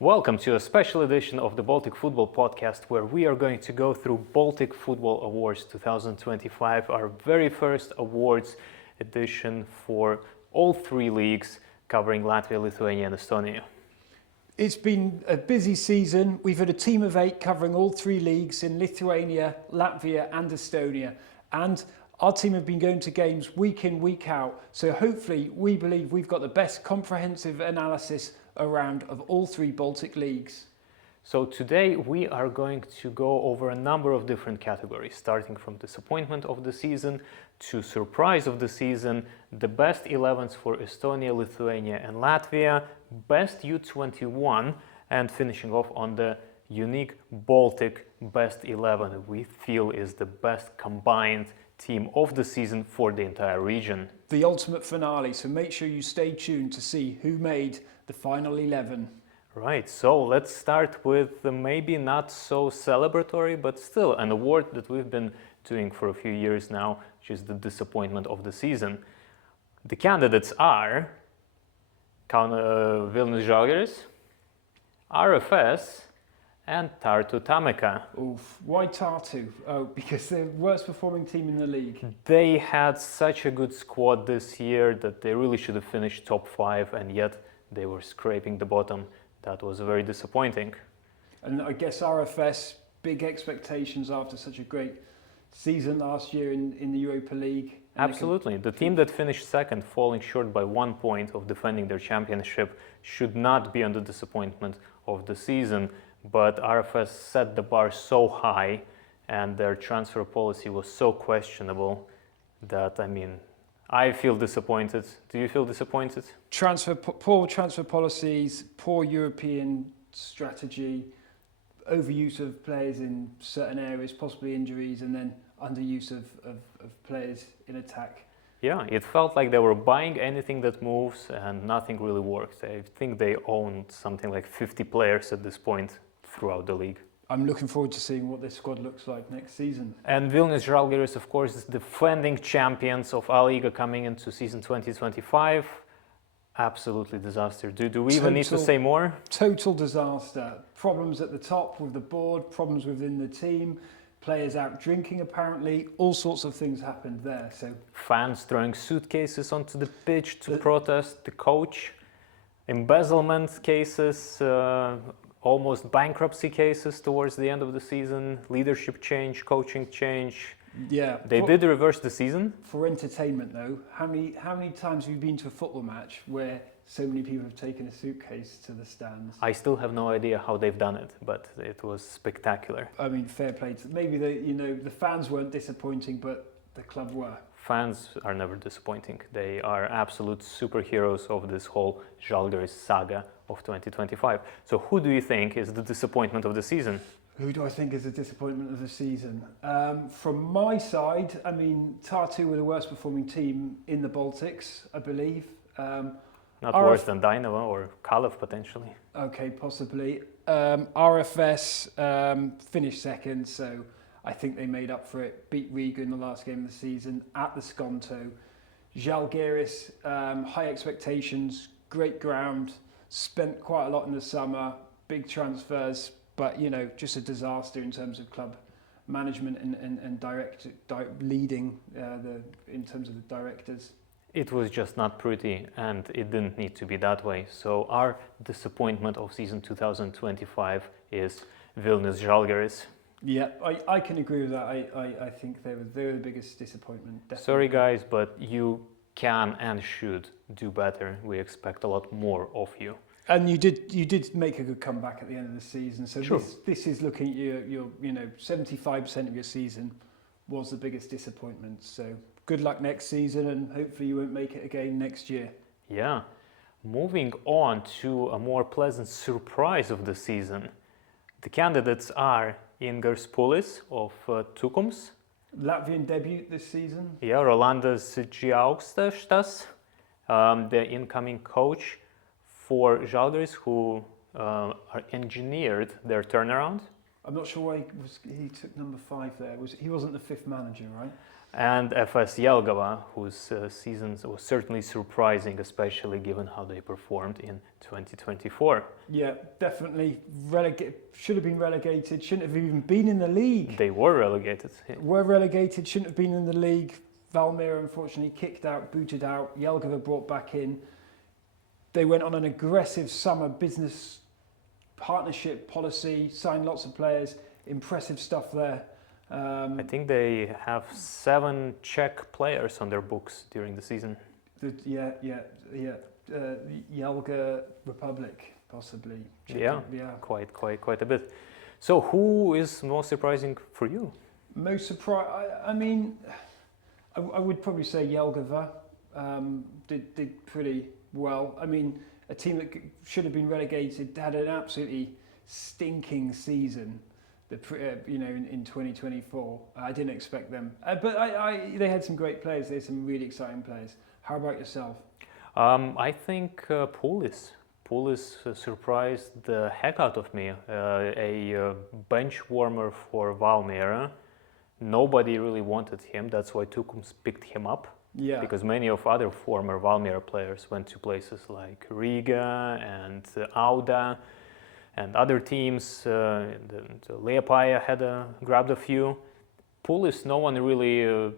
Welcome to a special edition of the Baltic Football Podcast, where we are going to go through Baltic Football Awards 2025, our very first awards edition for all three leagues covering Latvia, Lithuania and Estonia. It's been a busy season. We've had a team of 8 covering all three leagues in Lithuania, Latvia and Estonia. And our team have been going to games week in, week out. So hopefully we believe we've got the best comprehensive analysis around of all three Baltic leagues. So today we are going to go over a number of different categories, starting from disappointment of the season to surprise of the season, the best 11s for Estonia, Lithuania and Latvia, best U21, and finishing off on the unique Baltic Best 11 we feel is the best combined team of the season for the entire region. The ultimate finale, so make sure you stay tuned to see who made the final 11. Right, so let's start with the maybe not so celebratory, but still an award that we've been doing for a few years now, which is the disappointment of the season. The candidates are Vilnius Žalgiris, RFS, and Tartu Tameka. Oof, why Tartu? Oh, because they're the worst performing team in the league. They had such a good squad this year that they really should have finished top 5, and yet they were scraping the bottom. That was very disappointing. And I guess RFS, big expectations after such a great season last year in the Europa League. Absolutely. The team that finished second, falling short by 1 point of defending their championship, should not be on the disappointment of the season. But RFS set the bar so high and their transfer policy was so questionable that, I feel disappointed. Do you feel disappointed? Poor transfer policies, poor European strategy, overuse of players in certain areas, possibly injuries, and then underuse of players in attack. Yeah, it felt like they were buying anything that moves and nothing really worked. I think they owned something like 50 players at this point throughout the league. I'm looking forward to seeing what this squad looks like next season. And Vilnius Žalgiris, of course, is defending champions of Lyga coming into season 2025. Absolutely disaster. Do we even need to say more? Total disaster. Problems at the top with the board, problems within the team, players out drinking apparently, all sorts of things happened there. So fans throwing suitcases onto the pitch to protest the coach, embezzlement cases, almost bankruptcy cases towards the end of the season, leadership change, coaching change. Yeah, they did reverse the season. For entertainment though, how many times have you been to a football match where so many people have taken a suitcase to the stands? I still have no idea how they've done it, but it was spectacular. Fair play to maybe the fans weren't disappointing, but the club were. Fans are never disappointing. They are absolute superheroes of this whole Žalgiris saga of 2025. So who do you think is the disappointment of the season? Who do I think is the disappointment of the season? From my side, Tartu were the worst performing team in the Baltics, I believe. Not worse than Dynamo or Kalev potentially. Okay, possibly. RFS finished second, so I think they made up for it. Beat Riga in the last game of the season at the Skonto. Žalgiris, high expectations, great ground, spent quite a lot in the summer, big transfers, but just a disaster in terms of club management and leading in terms of the directors. It was just not pretty, and it didn't need to be that way. So our disappointment of season 2025 is Vilnius Žalgiris. Yeah, I can agree with that. I think they were the biggest disappointment. Definitely. Sorry guys, but you can and should do better. We expect a lot more of you. And you did make a good comeback at the end of the season. So sure. This is looking at your 75% of your season was the biggest disappointment. So good luck next season, and hopefully you won't make it again next year. Yeah. Moving on to a more pleasant surprise of the season. The candidates are Ingars Pulis of Tukums. Latvian debut this season. Yeah, Rolandas Džiaukštas, the incoming coach for Žalgiris, who engineered their turnaround. I'm not sure why he took number 5 there. He wasn't the 5th manager, right? and FS Jelgava, whose season was certainly surprising, especially given how they performed in 2024. Yeah, definitely should have been relegated, shouldn't have even been in the league. They were relegated. Were relegated, shouldn't have been in the league. Valmiera unfortunately kicked out, booted out, Jelgava brought back in. They went on an aggressive summer business partnership policy, signed lots of players, impressive stuff there. I think they have 7 Czech players on their books during the season. Jelga Republic, possibly. Yeah, quite a bit. So who is most surprising for you? Most surprised, I mean, I would probably say Jelgava did pretty well. I mean, a team that should have been relegated had an absolutely stinking season. In 2024, I didn't expect them, but they had some great players. They had some really exciting players. How about yourself? I think Pulis surprised the heck out of me. A bench warmer for Valmiera. Nobody really wanted him. That's why Tukums picked him up. Yeah. Because many of other former Valmiera players went to places like Riga and Auda. And other teams, the Liepāja had grabbed a few. Pulis, no one really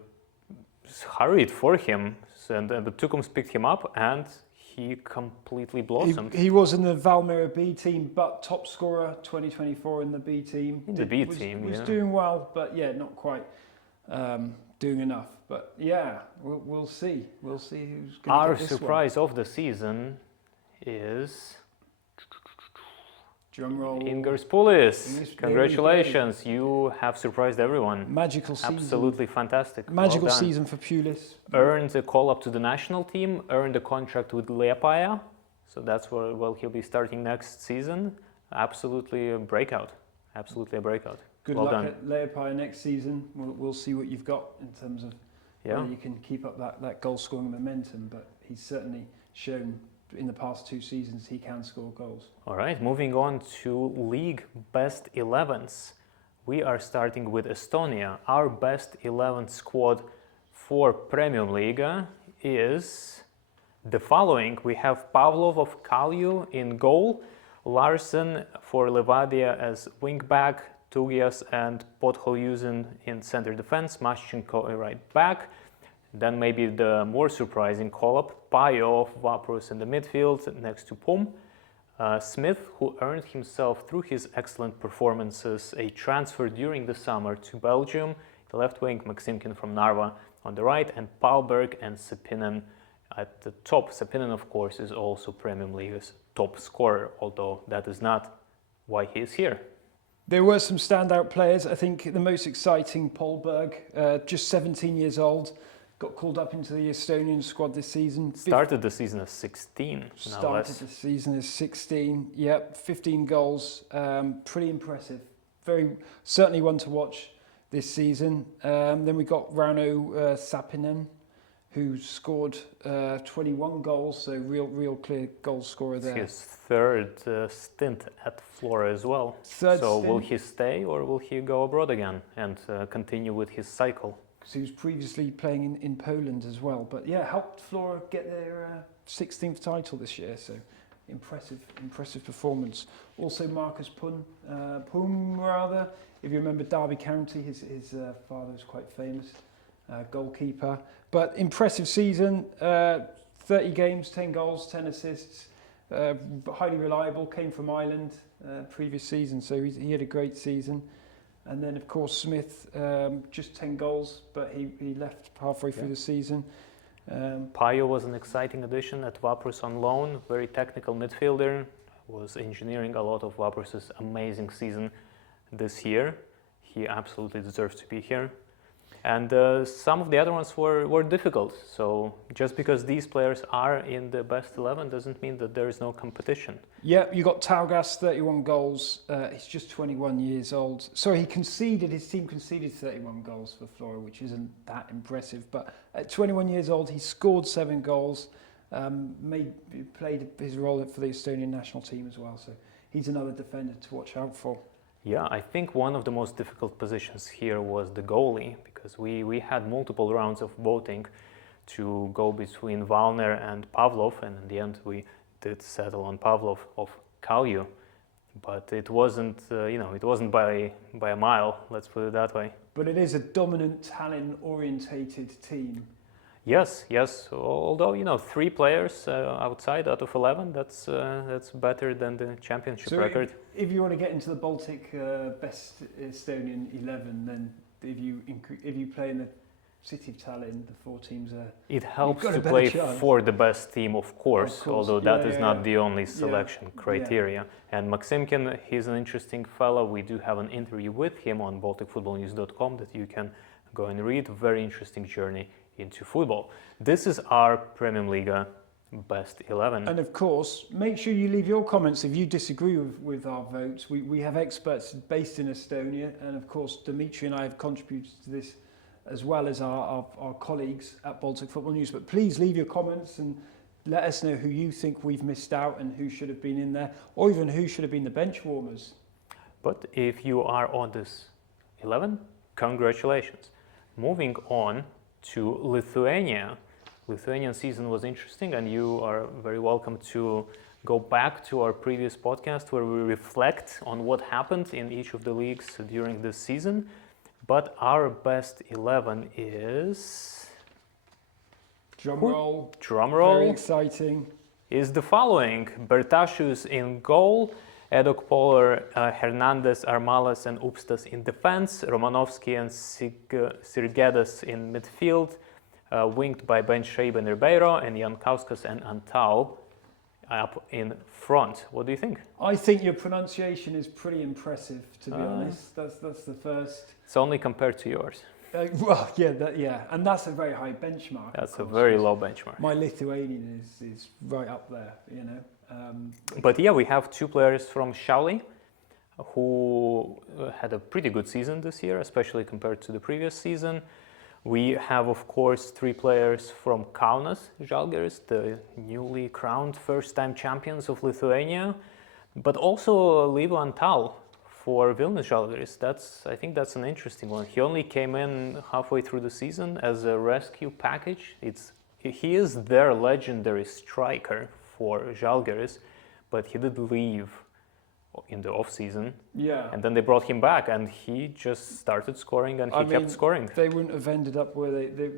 hurried for him, and the Tukums picked him up, and he completely blossomed. He was in the Valmiera B team, but top scorer 2024 in the B team. In the B team, was doing well, but not quite doing enough. But we'll see. We'll see who's going to Our get this surprise of the season is drumroll. Ingers Pulis. Congratulations, you have surprised everyone. Magical season. Absolutely fantastic. Magical well season for Pulis. Earned a call up to the national team, earned a contract with Liepāja, so that's where he'll be starting next season. Absolutely a breakout. Good well luck done. at Liepāja next season. We'll see what you've got in terms of whether you can keep up that goal scoring momentum, but he's certainly shown in the past 2 seasons he can score goals. All right, moving on to League Best 11s. We are starting with Estonia. Our Best 11 squad for Premium Liiga is the following. We have Pavlov of Kalju in goal, Larsen for Levadia as wingback, Tugias and Podholyuzin in center defense, Maschenko right back. Then maybe the more surprising call-up, Payo of Vaprus in the midfield next to Pum. Smith, who earned himself through his excellent performances a transfer during the summer to Belgium. The left wing, Maximkin from Narva on the right, and Palberg and Sepinen at the top. Sepinen, of course, is also Premium Liiga's top scorer, although that is not why he is here. There were some standout players. I think the most exciting, Palberg, just 17 years old. Got called up into the Estonian squad this season. Started the season as 16. Started the season as 16. Yep, 15 goals. Pretty impressive. Certainly one to watch this season. Then we got Rauno Sapinen, who scored 21 goals. So real clear goal scorer there. His third stint at Flora as well. Will he stay or will he go abroad again and continue with his cycle? Because he was previously playing in Poland as well. But helped Flora get their 16th title this year. So impressive performance. Also Marcus Pum, if you remember Derby County, his father was quite famous, goalkeeper. But impressive season, 30 games, 10 goals, 10 assists, highly reliable, came from Ireland previous season. So he had a great season. And then, of course, Smith, just 10 goals, but he left halfway through the season. Payo was an exciting addition at Vaprus on loan, very technical midfielder, was engineering a lot of Vaprus' amazing season this year. He absolutely deserves to be here. And some of the other ones were difficult. So just because these players are in the best 11 doesn't mean that there is no competition. Yeah, you got Taugas, 31 goals. He's just 21 years old. So his team conceded 31 goals for Flora, which isn't that impressive. But at 21 years old, he scored 7 goals, played his role for the Estonian national team as well. So he's another defender to watch out for. Yeah, I think one of the most difficult positions here was the goalie, because we had multiple rounds of voting to go between Valner and Pavlov, and in the end we did settle on Pavlov of Kalju. But it wasn't, it wasn't by a mile, let's put it that way. But it is a dominant, talent-orientated team. Yes. Although 3 players outside out of 11, that's better than the championship record. If you want to get into the Baltic Best Estonian 11, then if you play in the City of Tallinn, the 4 teams are. It helps to play for the best team, of course. Although that is not the only selection criteria. And Maximkin, he's an interesting fellow. We do have an interview with him on BalticFootballNews.com that you can go and read. Very interesting journey into football. This is our Premium Liga Best 11. And of course, make sure you leave your comments if you disagree with our votes. We have experts based in Estonia, and of course, Dimitri and I have contributed to this as well as our colleagues at Baltic Football News. But please leave your comments and let us know who you think we've missed out and who should have been in there, or even who should have been the bench warmers. But if you are on this 11, congratulations. Moving on to Lithuania. Lithuanian season was interesting, and you are very welcome to go back to our previous podcast where we reflect on what happened in each of the leagues during this season. But our best 11 is... Drumroll. Drumroll. Very exciting. Is the following: Bertasius in goal, Edok Polar, Hernandez, Armalas and Upstas in defense, Romanovsky and Sirgedas in midfield, winged by Ben Shaib and Ribeiro, and Jankauskas and Antal up in front. What do you think? I think your pronunciation is pretty impressive, to be honest. That's the first. It's only compared to yours. And that's a very high benchmark. That's a very low benchmark. My Lithuanian is right up there, But yeah, we have 2 players from Šiauliai who had a pretty good season this year, especially compared to the previous season. We have, of course, 3 players from Kaunas Žalgiris, the newly crowned first-time champions of Lithuania, but also Liiva Antal for Vilnius Žalgiris. I think that's an interesting one. He only came in halfway through the season as a rescue package. He is their legendary striker for Žalgiris, but he did leave in the off-season. Yeah. And then they brought him back, and he just started scoring, and he kept scoring. They wouldn't have ended up where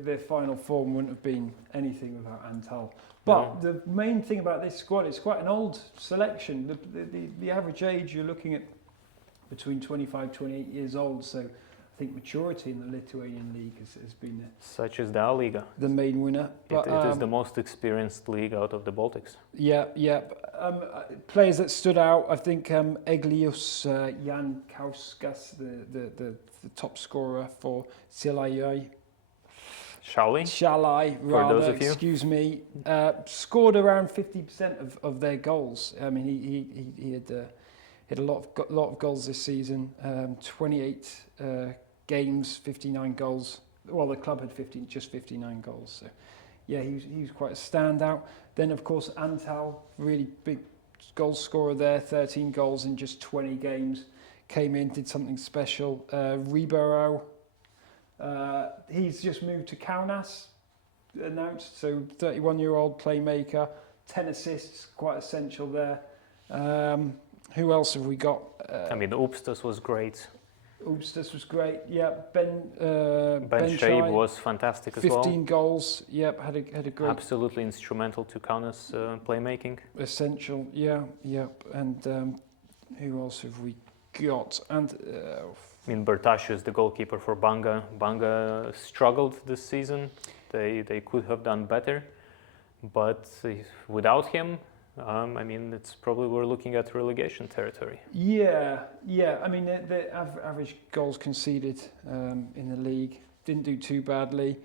their final form wouldn't have been anything without Antal. But the main thing about this squad, it's quite an old selection. The average age, you're looking at between 25, 28 years old. So I think maturity in the Lithuanian league has been such as the Liiga, the main winner. But, it is the most experienced league out of the Baltics. Yeah. Players that stood out, I think Eglius Jankauskas, the top scorer for Šiauliai. Šiauliai, rather, those of you. excuse me, scored around 50% of their goals. I mean, he had a lot of goals this season. 28 games, 59 goals. Well, the club had 59 goals. So, yeah, he was quite a standout. Then, of course, Antal, really big goal scorer there, 13 goals in just 20 games. Came in, did something special. Ribeiro, he's just moved to Kaunas, announced. So, 31-year-old playmaker, 10 assists, quite essential there. Who else have we got? Upstas was great. Upstas was great. Yeah, Ben Shaib was fantastic as well. 15 goals. Yep, had a great. Absolutely instrumental to Kaunas playmaking. Essential. Yeah. And who else have we got? And Bertasius, the goalkeeper for Banga. Banga struggled this season. They could have done better, but without him, it's probably we're looking at relegation territory. Yeah. The average goals conceded in the league didn't do too badly.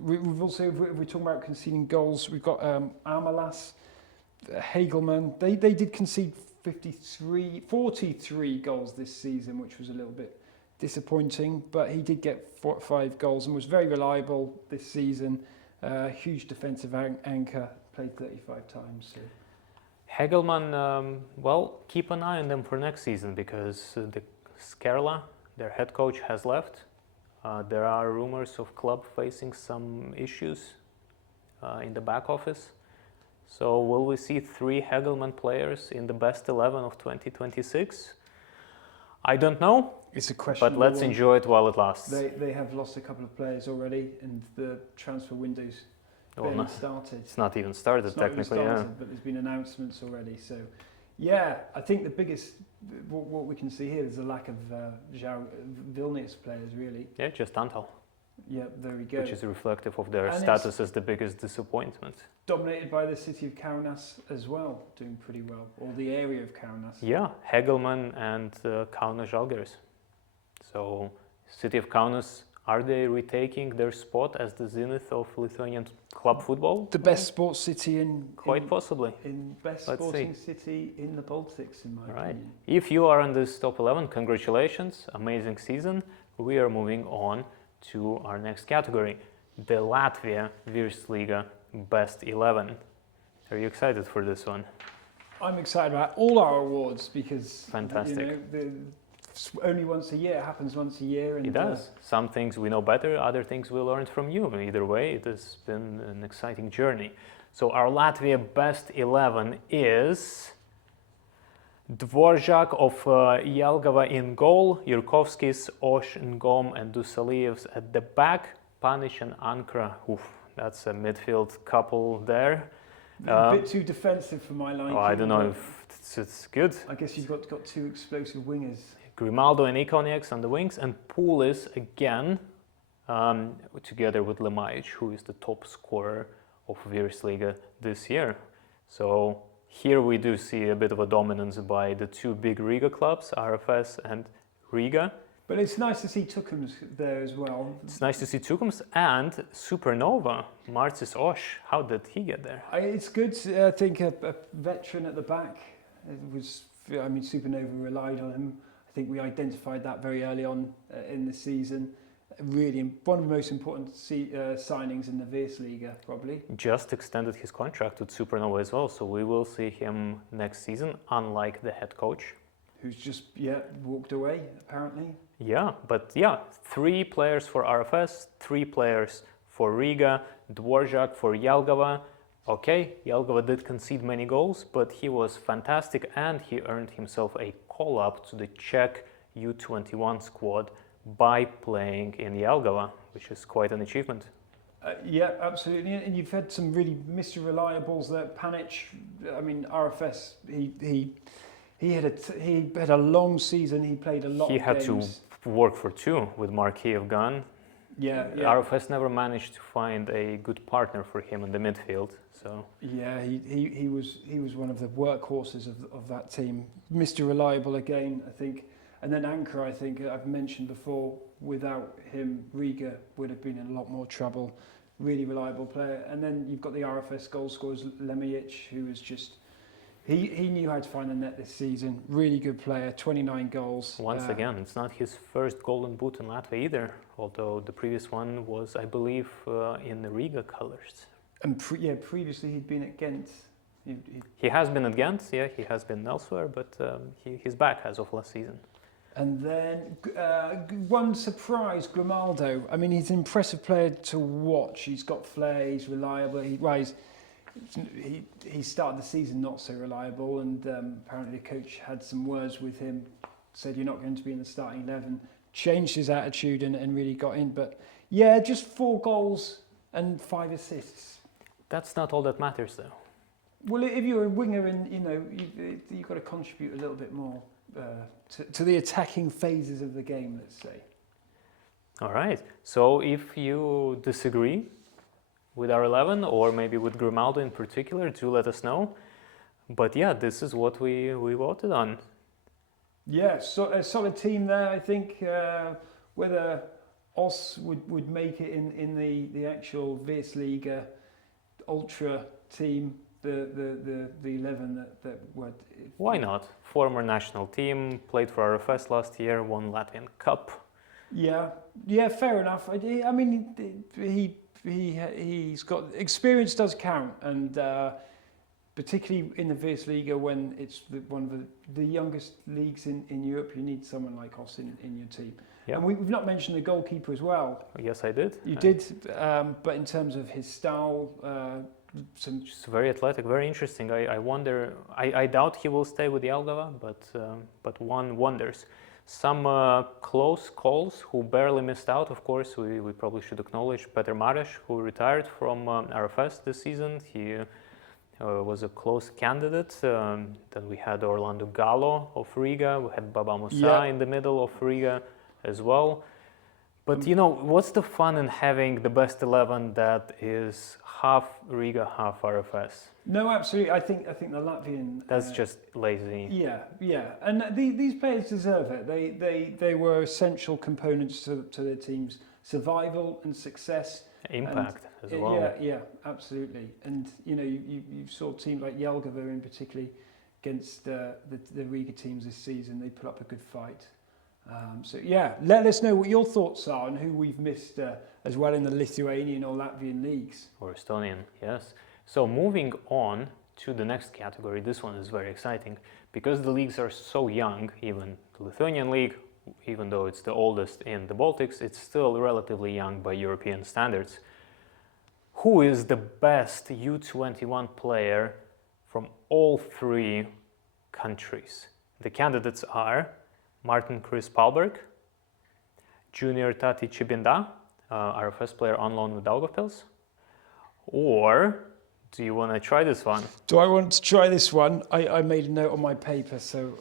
We've also, if we're talking about conceding goals, we've got Armalas, Hagelman. They did concede 43 goals this season, which was a little bit disappointing, but he did get 5 goals and was very reliable this season. Huge defensive anchor. Played 35 times. So. Hegelman, well, keep an eye on them for next season because the Skerla, their head coach, has left. There are rumors of club facing some issues in the back office. So will we see 3 Hegelman players in the best 11 of 2026? I don't know. It's a question. But let's enjoy it while it lasts. They have lost a couple of players already, and the transfer window's barely started. It's not even started technically. But there's been announcements already. So, yeah, I think the biggest what we can see here is a lack of Vilnius players, really. Yeah, just Antal. Yeah, there we go. Which is reflective of their And status as the biggest disappointment. Dominated by the city of Kaunas as well, doing pretty well, or the area of Kaunas. Yeah, Hegelman and Kaunas Žalgiris. So, city of Kaunas, are they retaking their spot as the zenith of Lithuanian club football? The best sports city in... Quite possibly. In best sporting city in the Baltics, in my opinion. If you are in this top 11, congratulations, amazing season. We are moving on to our next category, the Latvia Virslīga Best 11. Are you excited for this one? I'm excited about all our awards because fantastic. It's only once a year. It happens once a year. And, it does. Some things we know better, other things we learned from you. Either way, it has been an exciting journey. So our Latvia Best 11 is Dvoržak of Jelgava in goal, Jurkovskis, Osh, Ngom and Dusalievs at the back, Panic and Ankra. Oof, that's a midfield couple there. A bit too defensive for my liking. Oh, I don't know if it's good. I guess you've got 2 explosive wingers. Grimaldo and Ikoniaks on the wings, and Poulis again, together with Lemajic, who is the top scorer of Virslīga this year. So here we do see a bit of a dominance by the 2 big Riga clubs, RFS and Riga. But it's nice to see Tukums there as well. It's nice to see Tukums and Supernova, Marcis Osh. How did he get there? It's good. I think a veteran at the back. Supernova relied on him. I think we identified that very early on in the season. Really, one of the most important signings in the Virslīga, probably. Just extended his contract with Supernova as well, so we will see him next season, unlike the head coach. Who's just, walked away, apparently. Yeah, but 3 players for RFS, 3 players for Riga, Dvoržak for Jelgava. Okay, Jelgava did concede many goals, but he was fantastic and he earned himself a call-up to the Czech U21 squad by playing in Jelgava, which is quite an achievement. Yeah, absolutely. And you've had some really Mr. Reliables there. Panic, RFS, he had a long season. He played a lot of games. He had to work for 2 with Marquis of Gun. Yeah. RFS never managed to find a good partner for him in the midfield. So yeah, he was one of the workhorses of that team. Mr. Reliable again, I think. And then Anchor, I think I've mentioned before, without him, Riga would have been in a lot more trouble. Really reliable player. And then you've got the RFS goal scorers, Lemajic, who was just... He knew how to find the net this season. Really good player, 29 goals. Once again, it's not his first golden boot in Latvia either, although the previous one was, I believe, in the Riga colours. And previously he'd been at Ghent. He has been at Ghent, he has been elsewhere, but he's back as of last season. And then one surprise, Grimaldo. He's an impressive player to watch. He's got flair, he's reliable. He started the season not so reliable, and apparently the coach had some words with him, said you're not going to be in the starting 11, changed his attitude and really got in. But yeah, just 4 goals and 5 assists. That's not all that matters, though. Well, if you're a winger, and you've got to contribute a little bit more to the attacking phases of the game, let's say. All right. So if you disagree with our 11, or maybe with Grimaldo in particular, do let us know. But this is what we voted on. Yeah, so a solid team there, I think. Whether Os would make it in the actual Virslīga Ultra team, the 11 that would... Why not? Former national team, played for RFS last year, won Latvian Cup. Yeah, fair enough. He's got experience, does count, and particularly in the Virslīga when it's one of the youngest leagues in Europe, you need someone like Os in your team. Yeah. And we've not mentioned the goalkeeper as well. Yes, I did. You did, but in terms of his style, Just very athletic, very interesting. I wonder. I doubt he will stay with Jelgava, but one wonders. Some close calls who barely missed out. Of course, we probably should acknowledge Peter Mares, who retired from RFS this season. He was a close candidate. Then we had Orlando Gallo of Riga. We had Baba Musa in the middle of Riga as well. But what's the fun in having the best 11 that is half Riga, half RFS? No, absolutely. I think the Latvian. That's just lazy. Yeah, and these players deserve it. They were essential components to their team's survival and success. Impact as well. Yeah, absolutely. And you saw teams like Jelgava in particularly against the Riga teams this season. They put up a good fight. So let us know what your thoughts are and who we've missed as well in the Lithuanian or Latvian leagues. Or Estonian, yes. So moving on to the next category, this one is very exciting because the leagues are so young. Even the Lithuanian league, even though it's the oldest in the Baltics, it's still relatively young by European standards. Who is the best U21 player from all three countries? The candidates are Martin Chris Palberg, Junior Tati Chibinda, RFS player on loan with Daugavpils, or do you want to try this one? Do I want to try this one? I made a note on my paper, so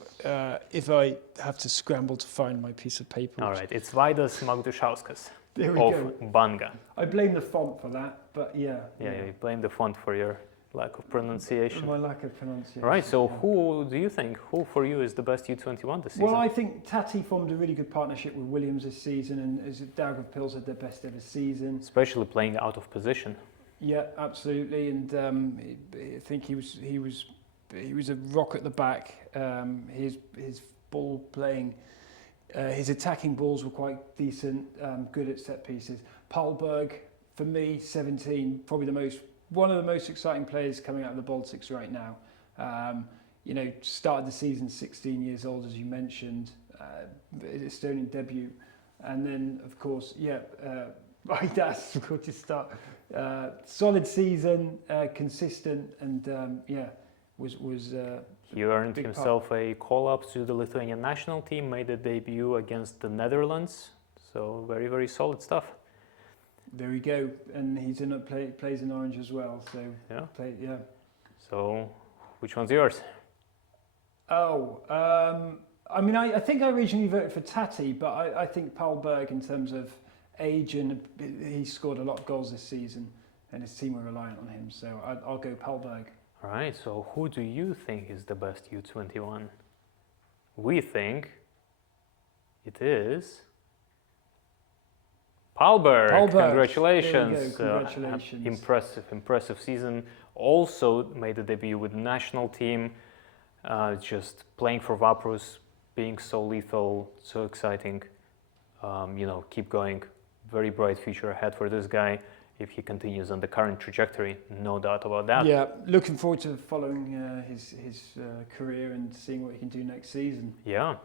if I have to scramble to find my piece of paper. All right, it's Vaidas Magdušauskas of Banga. I blame the font for that, but yeah. You blame the font for your lack of pronunciation. My lack of pronunciation. Right, so who do you think, who for you is the best U21 this season? Well, I think Tati formed a really good partnership with Williams this season, and Daugavpils had their best ever season. Especially playing out of position. Yeah, absolutely, and I think he was a rock at the back. His ball playing, his attacking balls were quite decent, good at set pieces. Palberg, for me, 17, probably one of the most exciting players coming out of the Baltics right now. Started the season 16 years old, as you mentioned, Estonian debut, and then of course, Vaidas got to start. Solid season, consistent, and was. He earned himself a call-up to the Lithuanian national team, made a debut against the Netherlands. So very, very solid stuff. There we go, and he's plays in orange as well. So So, which one's yours? I think I originally voted for Tati, but I think Palberg, in terms of age, and he scored a lot of goals this season, and his team were reliant on him. So I'll go Palberg. All right. So who do you think is the best U21? We think it is Palberg. Congratulations. There you go. Congratulations. Impressive season. Also made a debut with the national team. Just playing for Vaprus, being so lethal, so exciting. Keep going. Very bright future ahead for this guy if he continues on the current trajectory. No doubt about that. Yeah, looking forward to following his career and seeing what he can do next season. Yeah.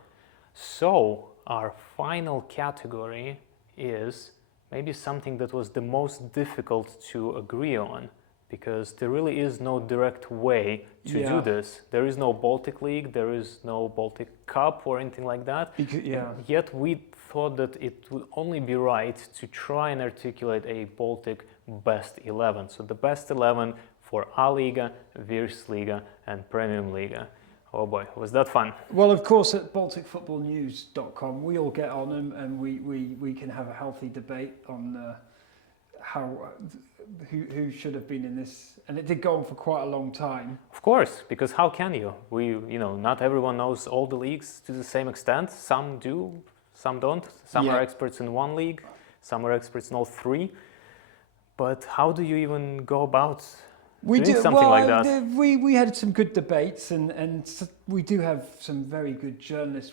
So our final category is maybe something that was the most difficult to agree on, because there really is no direct way to do this. There is no Baltic League, there is no Baltic Cup or anything like that. Yet we thought that it would only be right to try and articulate a Baltic Best 11. So the Best 11 for A-Liga, Virslīga and Premium Liga. Oh boy, was that fun. Well, of course, at BalticFootballNews.com, we all get on them, and we can have a healthy debate on who should have been in this. And it did go on for quite a long time. Of course, because how can you? Not everyone knows all the leagues to the same extent. Some do, some don't. Some are experts in one league, some are experts in all three. But how do you even go about doing something like that? We had some good debates, and we do have some very good journalists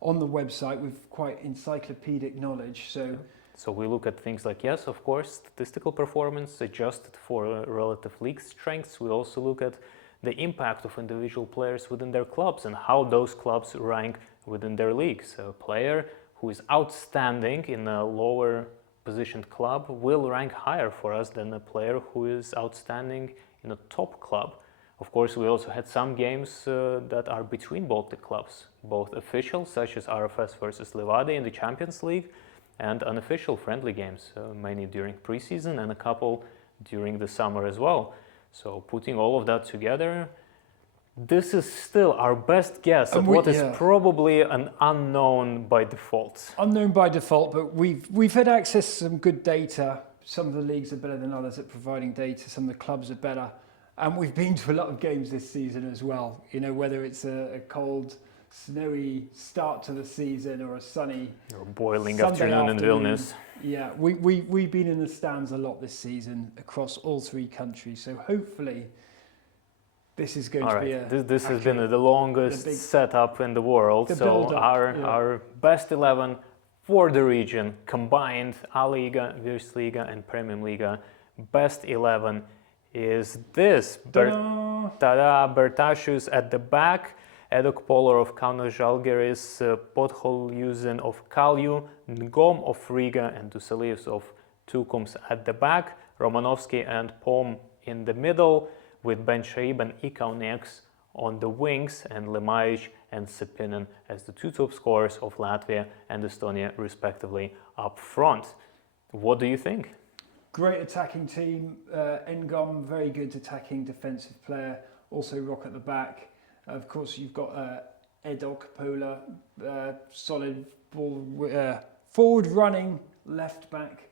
on the website with quite encyclopedic knowledge. So So we look at things like, yes, of course, statistical performance adjusted for relative league strengths. We also look at the impact of individual players within their clubs and how those clubs rank within their leagues. So a player who is outstanding in a lower positioned club will rank higher for us than a player who is outstanding in a top club. Of course, we also had some games that are between Baltic clubs, both official, such as RFS versus Liiga in the Champions League, and unofficial friendly games, mainly during preseason and a couple during the summer as well. So putting all of that together, this is still our best guess of what is probably an unknown by default. Unknown by default, but we've had access to some good data. Some of the leagues are better than others at providing data. Some of the clubs are better. And we've been to a lot of games this season as well. You know, whether it's a cold, snowy start to the season or a sunny or boiling afternoon in Vilnius. Yeah, we've been in the stands a lot this season across all three countries. So hopefully this is going to be this has been the longest setup in the world. So our best 11 for the region combined, Liiga, Virslīga and Premium Liga. Best 11 is this. Bertašius at the back, Edok Polar of Kauno Žalgiris, Podholjūzen of Kalju, Ngom of Riga and Dusalijus of Tukums at the back, Romanovsky and Pom in the middle, with Ben Shaib and Ikaunieks on the wings, and Lemaic and Sepinen as the two top scorers of Latvia and Estonia respectively up front. What do you think? Great attacking team. Ngom, very good attacking defensive player. Also Rock at the back. Of course, you've got Edok Pola, solid ball, forward running left back,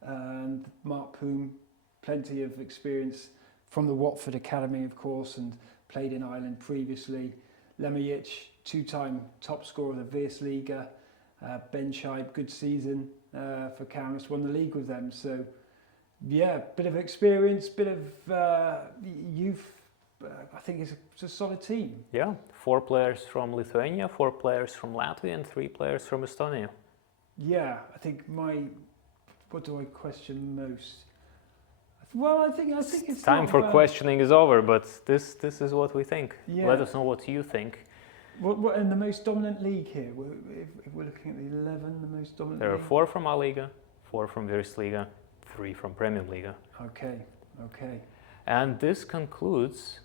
and Mark Poom, plenty of experience from the Watford Academy, of course, and played in Ireland previously. Lemaic, two-time top scorer of the Virslīga. Ben Shaib, good season for Kaunas, won the league with them. So, yeah, bit of experience, bit of youth. I think it's a solid team. Yeah, 4 players from Lithuania, 4 players from Latvia, and 3 players from Estonia. Yeah, I think what do I question most? Well, I think it's time for questioning is over, but this is what we think. Yeah. Let us know what you think. What in the most dominant league here? If we're looking at the 11, the most dominant. There are 4 from Liiga, 4 from Virslīga, 3 from Premium Liga. Okay. And this concludes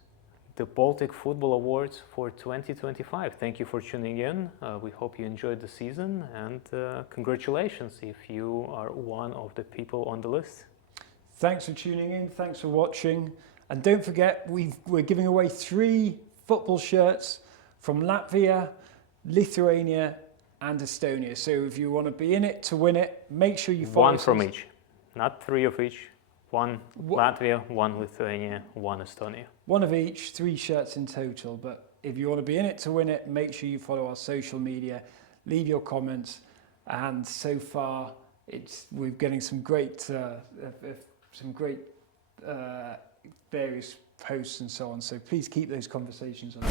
the Baltic Football Awards for 2025. Thank you for tuning in. We hope you enjoyed the season, and congratulations if you are one of the people on the list. Thanks for tuning in. Thanks for watching. And don't forget, we're giving away 3 football shirts from Latvia, Lithuania, and Estonia. So if you want to be in it to win it, make sure you follow us. 1 from each, not 3 of each. 1 Latvia, 1 Lithuania, 1 Estonia. 1 of each, 3 shirts in total. But if you want to be in it to win it, make sure you follow our social media, leave your comments. And so far, we're getting some great various posts and so on. So please keep those conversations on.